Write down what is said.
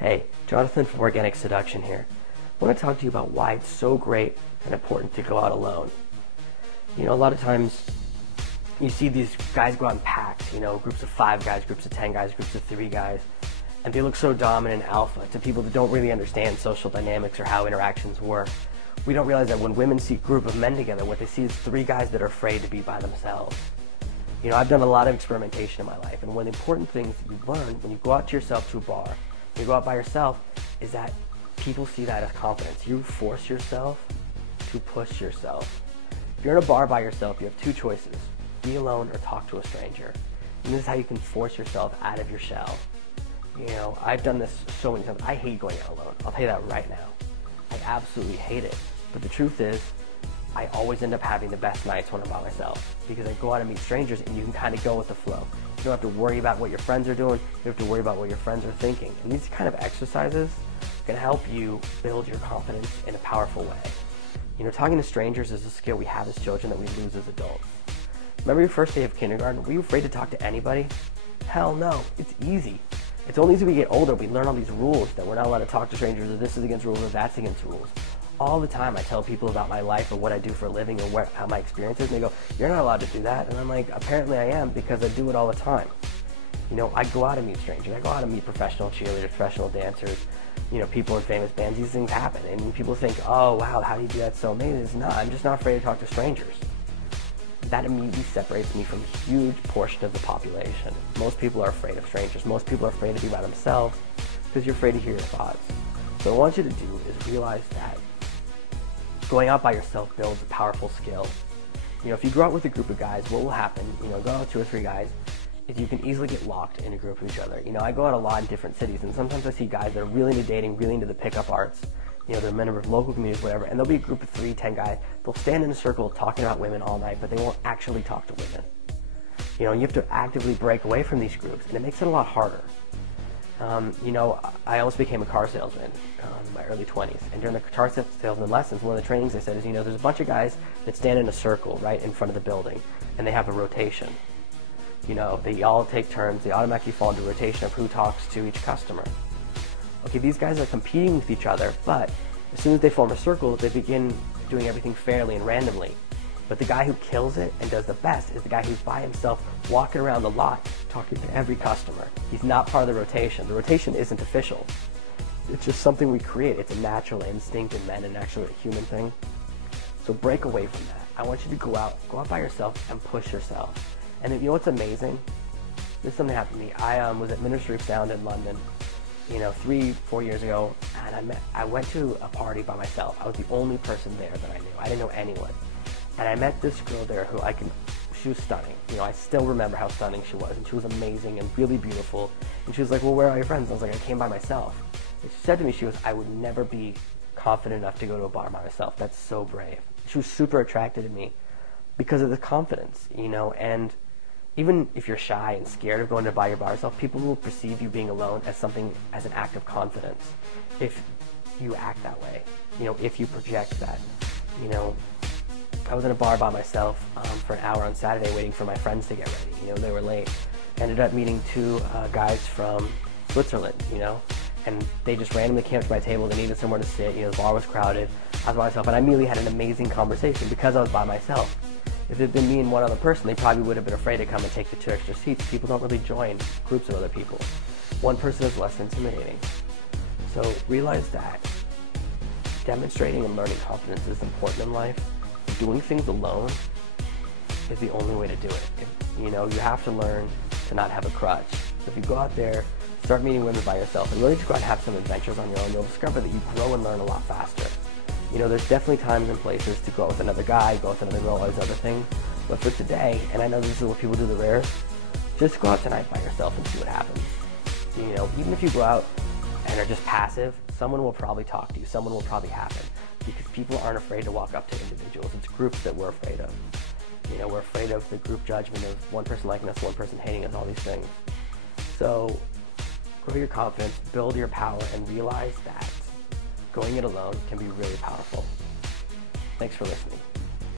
Hey, Jonathan from Organic Seduction here. I want to talk to you about why it's so great and important to go out alone. You know, a lot of times you see these guys go out in packs, you know, groups of 5 guys, groups of 10 guys, groups of 3 guys, and they look so dominant and alpha to people that don't really understand social dynamics or how interactions work. We don't realize that when women see a group of men together, what they see is 3 guys that are afraid to be by themselves. You know, I've done a lot of experimentation in my life, and one of the important things you learn when you go out to yourself to a bar, you go out by yourself, is that people see that as confidence. You force yourself to push yourself. If you're in a bar by yourself, you have 2 choices: be alone or talk to a stranger. And this is how you can force yourself out of your shell. You know, I've done this so many times. I hate going out alone. I'll tell you that right now. I absolutely hate it. But the truth is, I always end up having the best nights when I'm by myself, because I go out and meet strangers and you can kind of go with the flow. You don't have to worry about what your friends are doing. You don't have to worry about what your friends are thinking. And these kind of exercises can help you build your confidence in a powerful way. You know, talking to strangers is a skill we have as children that we lose as adults. Remember your first day of kindergarten? Were you afraid to talk to anybody? Hell no, it's easy. It's only as we get older we learn all these rules that we're not allowed to talk to strangers, or this is against rules, or that's against rules. All the time I tell people about my life or what I do for a living or how my experience is, and they go, "You're not allowed to do that." And I'm like, apparently I am, because I do it all the time. You know, I go out and meet strangers. I go out and meet professional cheerleaders, professional dancers, you know, people in famous bands. These things happen, and people think, "Oh wow, how do you do that so amazing?" It's not. I'm just not afraid to talk to strangers. That immediately separates me from a huge portion of the population. Most people are afraid of strangers. Most people are afraid to be by themselves because you're afraid to hear your thoughts. So what I want you to do is realize that going out by yourself builds a powerful skill. You know, if you go out with a group of guys, what will happen, you know, go out with 2 or 3 guys, is you can easily get locked in a group of each other. You know, I go out a lot in different cities, and sometimes I see guys that are really into dating, really into the pickup arts. You know, they're members of local communities, whatever, and there'll be a group of 3, 10 guys. They'll stand in a circle talking about women all night, but they won't actually talk to women. You know, you have to actively break away from these groups, and it makes it a lot harder. You know, I almost became a car salesman in my early 20s, and during the car salesman lessons, one of the trainings they said is, you know, there's a bunch of guys that stand in a circle right in front of the building, and they have a rotation. You know, they all take turns, they automatically fall into rotation of who talks to each customer. Okay, these guys are competing with each other, but as soon as they form a circle, they begin doing everything fairly and randomly. But the guy who kills it and does the best is the guy who's by himself walking around the lot talking to every customer. He's not part of the rotation. The rotation isn't official. It's just something we create. It's a natural instinct in men and actually a human thing. So break away from that. I want you to go out by yourself and push yourself. And you know what's amazing? This is something that happened to me. I was at Ministry of Sound in London, you know, 3-4 years ago, and I went to a party by myself. I was the only person there that I knew. I didn't know anyone. And I met this girl there who she was stunning. You know, I still remember how stunning she was, and she was amazing and really beautiful. And she was like, "Well, where are your friends?" And I was like, "I came by myself." And she said to me, "I would never be confident enough to go to a bar by myself. That's so brave." She was super attracted to me because of the confidence, you know, and even if you're shy and scared of going to a bar by yourself, people will perceive you being alone as an act of confidence if you act that way, you know, if you project that. You know, I was in a bar by myself for an hour on Saturday waiting for my friends to get ready. You know, they were late. Ended up meeting 2 guys from Switzerland, you know, and they just randomly came up to my table. They needed somewhere to sit. You know, the bar was crowded. I was by myself, and I immediately had an amazing conversation because I was by myself. If it had been me and one other person, they probably would have been afraid to come and take the 2 extra seats. People don't really join groups of other people. One person is less intimidating. So realize that demonstrating and learning confidence is important in life. Doing things alone is the only way to do it. You know, you have to learn to not have a crutch. So if you go out there, start meeting women by yourself, and really just go out and have some adventures on your own, you'll discover that you grow and learn a lot faster. You know, there's definitely times and places to go out with another guy, go out with another girl, all these other things. But for today, and I know this is what people do the rarest, just go out tonight by yourself and see what happens. You know, even if you go out and are just passive, someone will probably talk to you, someone will probably happen. Because people aren't afraid to walk up to individuals. It's groups that we're afraid of. You know, we're afraid of the group judgment of one person liking us, one person hating us, all these things. So grow your confidence, build your power, and realize that going it alone can be really powerful. Thanks for listening.